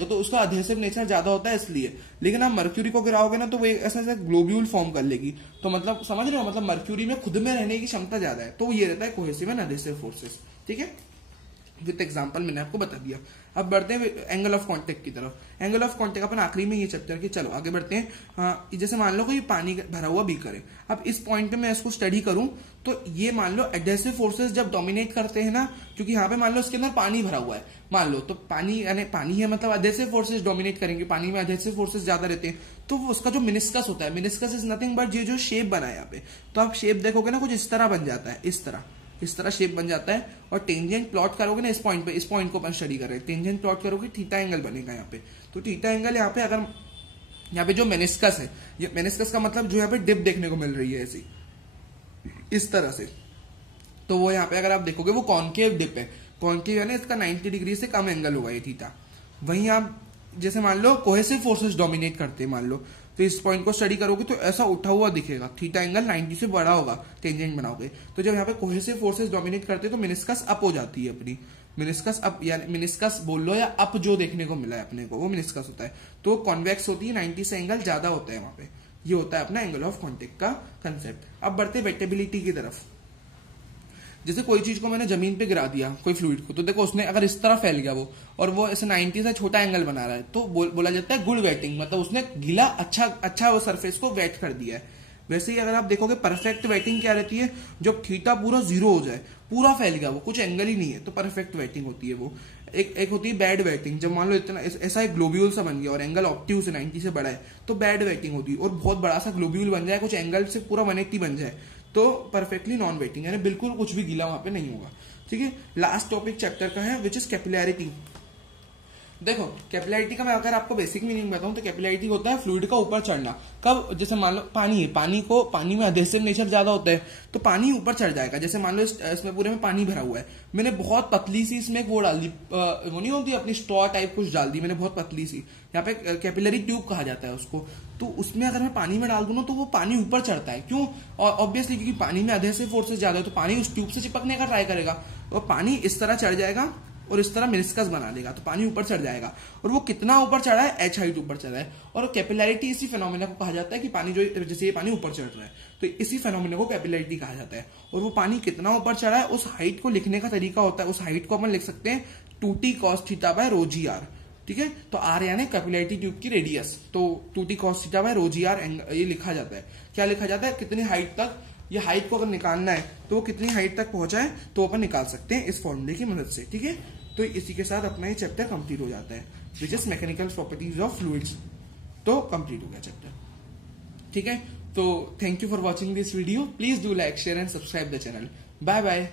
तो उसका अधेसिव नेचर ज्यादा होता है इसलिए। लेकिन आप मर्क्यूरी को गिराओगे ना तो वो ऐसा ग्लोब्यूल फॉर्म कर लेगी। तो मतलब समझ रहे हो, मतलब मर्क्यूरी में खुद में रहने की क्षमता ज्यादा है, तो ये रहता है कोहेसिव एंड अधेसिव फोर्सेस। ठीक है, विद एग्जांपल मैंने आपको बता दिया। अब बढ़ते हैं एंगल ऑफ कांटेक्ट की तरफ। एंगल ऑफ कांटेक्ट अपन आखिरी में ये चैप्टर के, चलो आगे बढ़ते हैं। जैसे मान लो कोई पानी भरा हुआ बीकर है, अब इस पॉइंट पे मैं इसको स्टडी करूं तो ये मान लो एडहेसिव फोर्सेस जब डोमिनेट करते हैं ना, क्योंकि यहाँ पे मान लो इसके अंदर पानी भरा हुआ है, मान लो तो पानी यानी पानी है मतलब एडहेसिव फोर्सेस डोमिनेट करेंगे, पानी में एडहेसिव फोर्सेस ज्यादा रहते हैं। तो उसका जो मिनिस्कस होता है, मिनिस्कस इज नथिंग बट ये जो शेप बना है यहाँ पे, तो आप शेप देखोगे ना कुछ इस तरह बन जाता है, इस तरह शेप बन जाता है। और टेंजेंट प्लॉट करोगे ना इस पॉइंट को अपन स्टडी कर रहे हैं, टेंजेंट प्लॉट करोगे थीटा एंगल बनेगा यहाँ पे। तो थीटा एंगल यहाँ पे अगर यहाँ पे जो मेनिस्कस है, ये मेनिस्कस का मतलब जो यहाँ पे डिप देखने को मिल रही है ऐसी इस तरह से, तो वो यहाँ पे अगर आप देखोगे वो कॉन्केव डिप है। कॉन्केव है ना, इसका 90 डिग्री से कम एंगल होगा ये थीटा। वहीं आप जैसे मान लो कोहेसिव फोर्सेस डोमिनेट करते हैं मान लो, तो इस पॉइंट को स्टडी करोगे तो ऐसा उठा हुआ दिखेगा, थीटा एंगल 90 से बड़ा होगा टेंजेंट बनाओगे। तो जब यहाँ पे कोहेसिव फोर्सेस डोमिनेट करते हैं तो मेनिस्कस अप हो जाती है अपनी, मेनिस्कस अप या मेनिस्कस बोल लो या अप जो देखने को मिला है अपने को वो मेनिस्कस होता है। तो कॉन्वेक्स होती है, 90 से एंगल ज्यादा होता है वहां पे। ये होता है अपना एंगल ऑफ कांटेक्ट का कंसेप्ट। अब बढ़ते वेटेबिलिटी की तरफ। जैसे कोई चीज को मैंने जमीन पे गिरा दिया, कोई फ्लूइड को, तो देखो उसने अगर इस तरह फैल गया वो, और वो ऐसे 90 से छोटा एंगल बना रहा है, तो बोला जाता है गुड वेटिंग, मतलब उसने गीला अच्छा वो सरफेस को वेट कर दिया है। वैसे ही अगर आप देखोगे परफेक्ट वेटिंग क्या रहती है, जब थीटा पूरा जीरो हो जाए, पूरा फैल गया वो, कुछ एंगल ही नहीं है, तो परफेक्ट वेटिंग होती है वो। एक होती है बैड वेटिंग, जब मान लो इतना ऐसा एक ग्लोब्यूल सा बन गया और एंगल ऑप्टिव से 90 से बड़ा है, तो बैड वेटिंग होती है। और बहुत बड़ा सा ग्लोब्यूल बन जाए, कुछ एंगल से पूरा 180 बन जाए, तो परफेक्टली नॉन वेटिंग, यानी बिल्कुल कुछ भी गीला वहां पे नहीं होगा। ठीक है, लास्ट टॉपिक चैप्टर का है विच इज कैपिलैरिटी। देखो कैपिलैरिटी का मैं अगर आपको बेसिक मीनिंग बताऊं तो कैपिलैरिटी होता है फ्लूइड का ऊपर चढ़ना। कब, जैसे मान लो पानी है, पानी में अधेसिव नेचर ज्यादा होता है, तो पानी ऊपर चढ़ जाएगा। जैसे मान लो इसमें पूरे में पानी भरा हुआ है, मैंने बहुत पतली सी इसमें वो डाल दी, वो नहीं होती अपनी स्ट्रॉ टाइप कुछ डाल दी मैंने, बहुत पतली सी, यहाँ पे कैपिलरी ट्यूब कहा जाता है उसको। तो उसमें अगर मैं पानी में डाल दूं ना तो वो पानी ऊपर चढ़ता है। क्यों? ऑब्वियसली क्योंकि पानी में अधेसिव फोर्सेस ज्यादा है, तो पानी उस ट्यूब से चिपकने का ट्राई करेगा, और पानी इस तरह चढ़ जाएगा और इस तरह मेनिस्कस बना देगा, तो पानी ऊपर चढ़ जाएगा। और वो कितना ऊपर चढ़ा है, h हाइट ऊपर चढ़ा है। और कैपिलैरिटी इसी फेनोमेना को कहा जाता है कि पानी जो, जैसे ये पानी ऊपर चढ़ रहा है, तो इसी फेनोमेना को कैपिलैरिटी कहा जाता है। और वो पानी कितना ऊपर चढ़ा है उस हाइट को लिखने का तरीका होता है, उस हाइट को अपन लिख सकते हैं 2t cos theta by rho G R. ठीक है, तो आर यानी कैपिलैरिटी ट्यूब की रेडियस, तो 2t cos theta by rho G R ये लिखा जाता है। क्या लिखा जाता है, कितनी हाइट तक, ये हाइट को अगर निकालना है तो वो कितनी हाइट तक पहुंचा है, तो अपन निकाल सकते हैं इस फॉर्मूले की मदद से। ठीक है, तो इसी के साथ अपना ये चैप्टर कंप्लीट हो जाता है, which is mechanical properties of fluids. तो कंप्लीट हो गया चैप्टर। ठीक है, तो thank you for watching this video. Please do like, share and subscribe the channel. Bye bye.